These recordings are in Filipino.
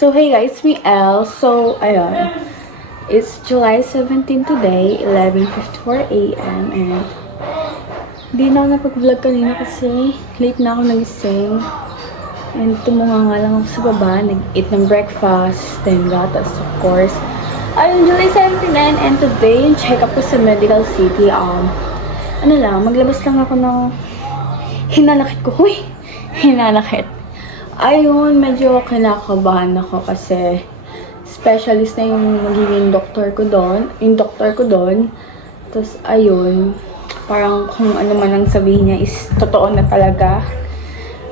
So hey guys, me Elle. So ayun, it's July 17 today, 11:54 a.m. and di na ako napag-vlog kanina kasi late na ako nagising. And tumunga nga lang ako sa baba, nag-eat ng breakfast, then gatas of course. Ayun, July 17 and today yung check-up ko sa Medical City. Maglabas lang ako ng hinanakit ko. Huy! Hinanakit. Ayun, medyo kinakabahan ako kasi specialist na yung magiging doktor ko doon. Tapos, ayun, parang kung ano man ang sabihin niya is totoo na talaga.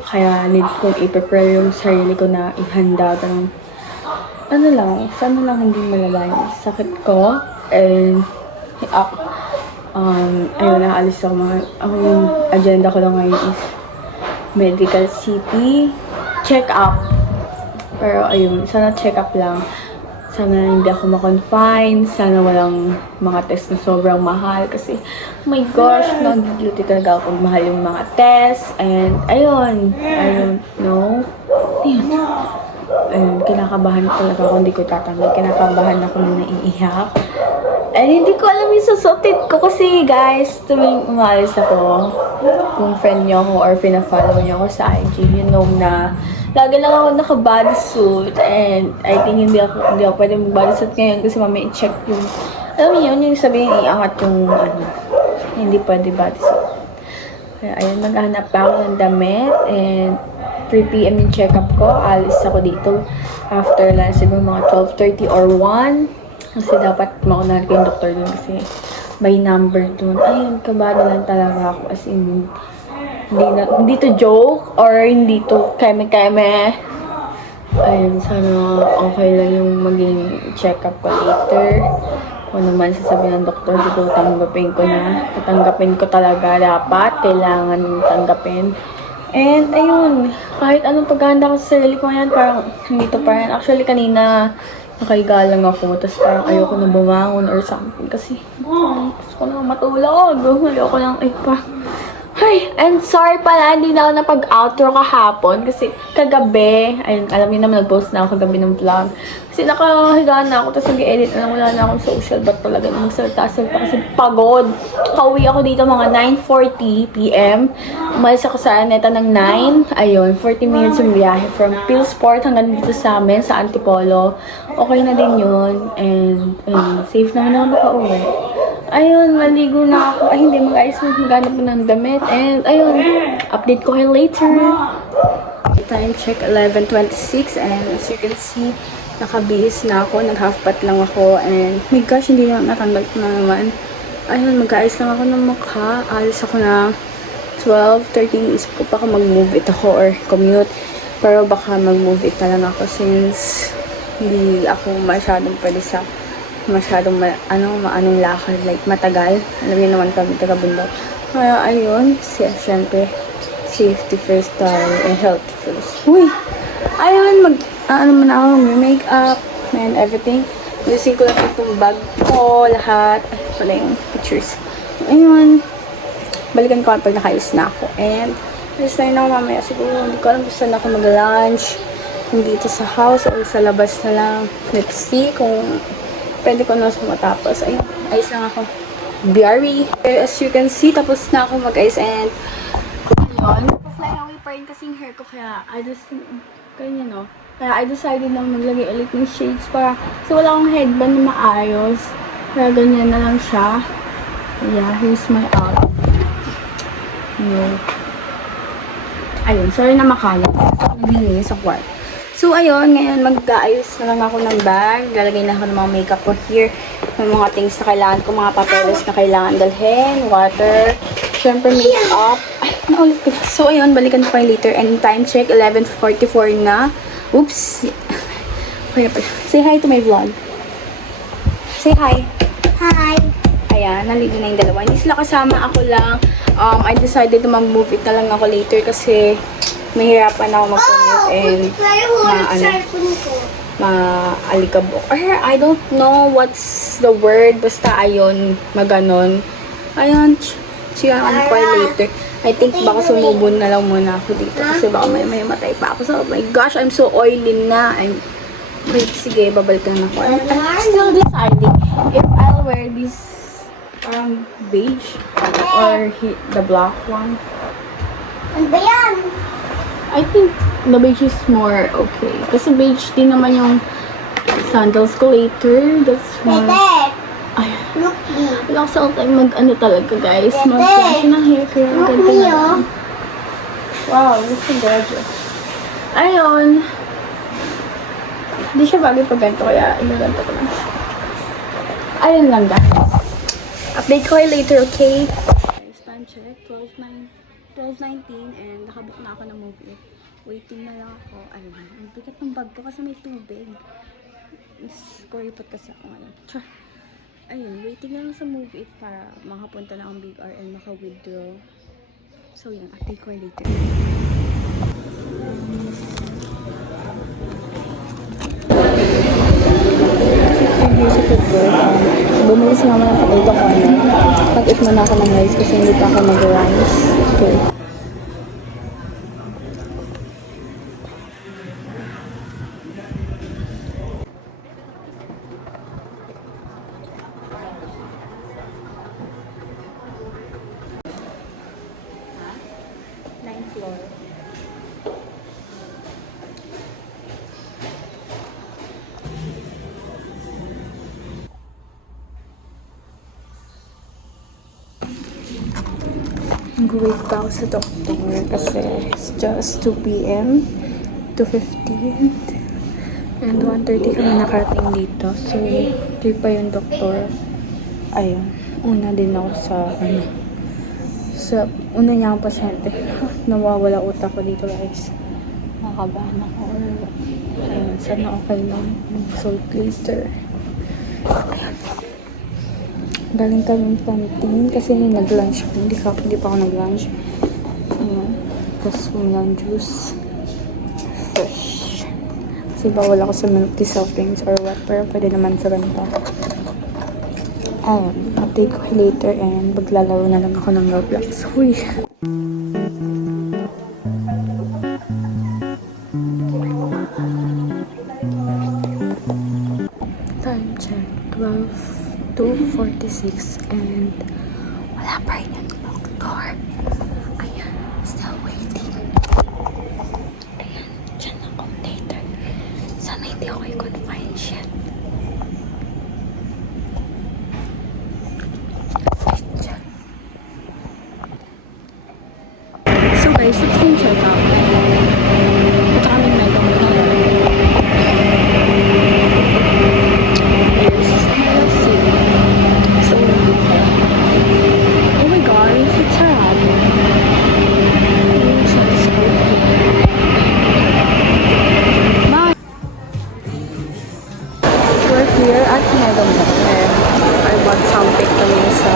Kaya need kong i-prepare yung sarili ko na ihanda. Sana lang hindi malala yung sakit ko. And, ayun, naalis ako. Ang agenda ko lang ngayon is Medical City check-up. Pero ayun, sana check-up lang. Sana hindi ako ma-confine. Sana walang mga test na sobrang mahal. Kasi, oh my gosh, nag-guilty talaga ako pag mahal yung mga test. And ayun, I don't know. Ayun, kinakabahan talaga ako. Hindi ko tatanggal. Kinakabahan ako na naiiyak. And hindi ko alam yung susutit ko kasi guys, tuwing umalis ako, kung friend nyo ako or pina-follow nyo ako sa IG, you know na lagi lang ako naka-bodysuit and I think hindi ako pwede mag-bodysuit ngayon kasi mamaya i-check yung, alam mo yun, yung sabihin iangat yung hindi pwede bodysuit. Kaya ayun, maghanap pa ako ng damit and 3 p.m. yung check-up ko. Alis ako dito after lunch, siguro mga 12:30 or 1. Kasi dapat maunahan ko yung doktor dun kasi by number dun. Ayun, kabado lang talaga ako. As in, hindi to joke or hindi to keme-keme. Ayun, sana okay lang yung maging check-up ko later. Kung naman sasabihin ng doktor, siguro tanggapin ko na. Tatanggapin ko talaga dapat. Kailangan tanggapin. And ayun, kahit anong paghahanda ko sa sarili ko ngayon, parang hindi to pa rin. Actually, kanina, nakahiga lang ako, tapos parang ayoko na bumangon or something kasi gusto ko na matulog. Ayoko lang, Ay, and sorry pala, hindi na ako napag-outro kahapon kasi kagabi, ayun, alam niyo naman, nag-post na ako kagabi ng vlog. Kasi nakahiga na ako, tapos nag-edit na lang, wala na akong social, but talaga na magsalita-salita kasi pagod. Kauwi ako dito mga 9:40 p.m. Umalis ako sa Aneta ng 9. Ayun, 40 minutes yung biyahe from Philsport hanggang dito sa amin, sa Antipolo. Okay na din yun, and safe naman ako nakauwi. Ayun, maligo na ako. Ay, hindi, mag-ayos na maghanap ko ng damit. And, ayun, update ko kayo later. Time check, 11:26. And, as you can see, nakabihis na ako. Nag-half pat lang ako. And, my gosh, hindi na natanggal ko na naman. Ayun, mag-ayos lang ako ng mukha. Alis ako na 12:13. Isip ko pa kung mag-move it ako or commute. Pero baka mag-move it na lang ako since hindi ako masyadong pwede sa masyadong maanong lakad, like matagal. Alam niyo naman kami taga-bundok. Kaya ayun, syempre safety first and health first. Uy! Ayun, mag-makeup and everything. Using ko lang itong bag ko, lahat. Ay, pala yung pictures. Ayun, balikan ko pag nakaayos na ako. And alis na yun ako mamaya. Siguro, hindi ko alam kung saan ako mag-lunch. Kung dito sa house o sa labas na lang. Let's see kung pwede ko na matapos. Ayun, ayos lang ako. Biari. As you can see, tapos na ako mag-ayos and ayun. Fly away pa rin kasing hair ko kaya Kaya I decided na maglagay ulit ng shades para kasi wala akong headband na maayos. Kaya ganyan na lang siya. Yeah, here's my outfit. Ayun, sorry na makalat. Naglilinis sa kwarto. So, ayun, ngayon mag-aayos na lang ako ng bag. Lalagay na ako ng mga makeup ko here. May mga things na kailangan ko, mga papeles na kailangan dalhin, water, syempre makeup. Ay, naulit ko. So, ayun, balikan ko kayo later. And time check, 11:44 na. Oops. Kaya pala. Say hi to my vlog. Say hi. Hi! Ayan, naligo na yung dalawa. Hindi sila kasama, ako lang. I decided to mag-move it na lang ako later kasi mahirapan ako mag-commute and maalikabok. Or I don't know what's the word. Basta ayun, maganon. Ayun, siya ko later. I think baka sumubon na lang muna ako dito kasi baka may matay pa ako. So, oh my gosh, I'm so oily na. Wait, sige, babalik na ako. I'm still deciding if I'll wear this beige or the black one. Ano ba yan? I think the beige is more okay. Kasi beige din naman yung sandals ko later. That's more... Tete, Ay, look me. wala ko sa all time mag-ano talaga, guys. Tete! Mag-flash ng hair kaya Look ganito me, na oh. lang. Wow, this is gorgeous. Ayun. Hindi siya bagay pag ganito, kaya inaganto ko lang siya. Ayun lang, guys. Update ko kayo later, okay? Guys, time check. 12:19 and nakabook na ako ng movie. Waiting na lang ako. Ayun, ang bigat ng bag ko kasi may tubig. Kuripot kasi ako ngayon. Char. Ayun, waiting na lang sa movie para makapunta na ang Big R and maka-withdraw. So yun, update ko kayo later. Here's a food court. Bumili si mama ng potato corner. Pag-eat muna ako ng rice kasi hindi pa ako mag-rice. Okay. Ninth floor. Nag-wait pa ako sa doctor kasi it's just 2 p.m. 2:15 and 1:30 kami nakarating dito. So, 3 pa yung doktor. Ayun. Una din ako sa una niya ang pasyente. Nawawala utak ko dito, guys. Nakakabahan ako. Ayun. Sana okay lang. So, later. Ayun. Galing kami ng canteen kasi nag-lunch ako. Hindi pa ako nag-lunch. Ayan. Tapos walang juice. Fresh. Kasi bawal ako sa milk tea, soft drinks or what. Pero pwede naman sa ganito. Ayan. Update ko later and maglalaro na lang ako ng Roblox. Uy! Time check. 2:46 and wala pa rin yung doktor. Ayan, still waiting. Ayan, dyan ako later. Sana hindi ako i-confine yet. Wait, dyan. So guys, 16 check out. Ito kami mega muna.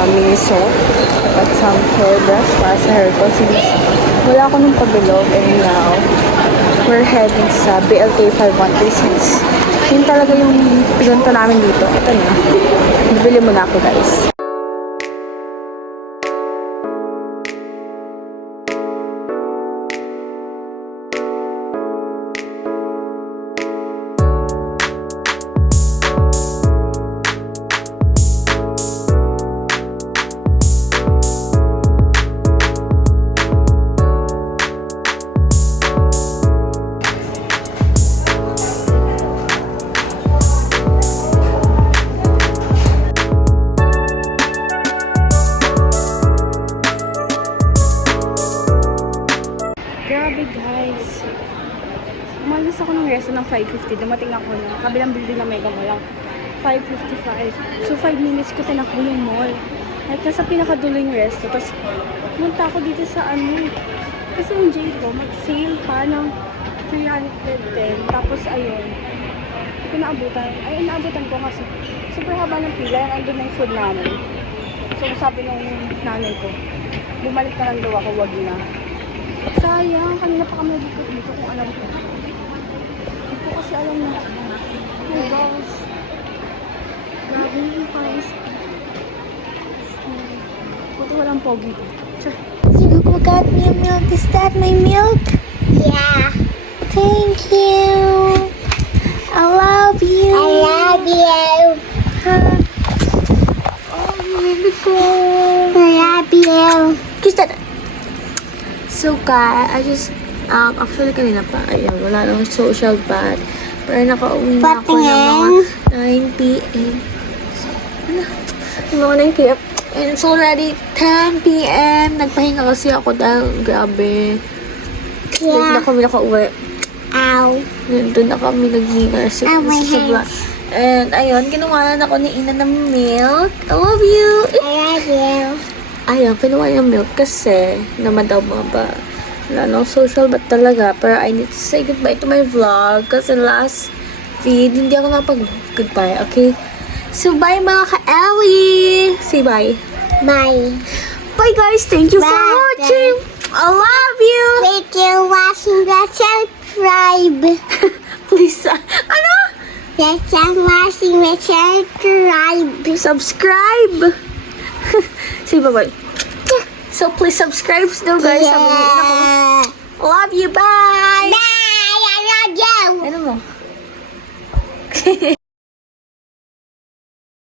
Miniso at some hairbrush para sa hair ko since wala ako nung pabilog and now we're heading sa BLK 513 since yun talaga yung pinunta namin dito. Ito na. Bibili muna ako, guys. Grabe, guys. Umalis ako ng resto ng 5:50. Dumating ako ng kabilang building na Mega Mall lang. 5:55. So, 5 minutes ko tinakbo yung mall. Like, nasa pinakadulo yung resto. Tapos, punta ako dito sa kasi yung Jade ko, mag-sale pa ng 310. Tapos, ayun. Hindi ko naabutan. Ayun, naabutan ko kasi super haba ng pila. Yung andun na yung food namin. So, sabi ng nanay ko, bumalik na lang daw ako, wag na. Sayang, kanina pa kami dito kung alam ko. Hindi ko kasi alam na. Oh my gosh. Grabe yung guys. Buti walang pogi dito. Look who got me a milk. Is that my milk? Yeah. Thank you. I love So, I just, actually kanina pa, ayun, wala nang social bat. Pero nakauwi na ako ng mga 9 p.m. Mga 9 p.m. And it's already 10 p.m. Nagpahinga kasi ako dahil grabe. Doon na kami nakauwi. Ow. Doon na kami naghinga sa my vlog. And ayun, kinuha na ako ni Ina ng milk. I love you! I love you. Ayun, kinuha yung milk kasi naman daw mga ba. Wala nang social but talaga. Pero I need to say goodbye to my vlog kasi last feed, hindi ako nakapag-goodbye, okay? So, bye mga ka-Ellie! Say bye. Bye. Bye guys! Thank you for Bye. watching! I love you! Thank you watching the subscribe. Please, ano? Yes, I'm watching the subscribe. Subscribe! Say bye-bye. So, please subscribe still guys. Sabi niyo, Yeah. love you, bye!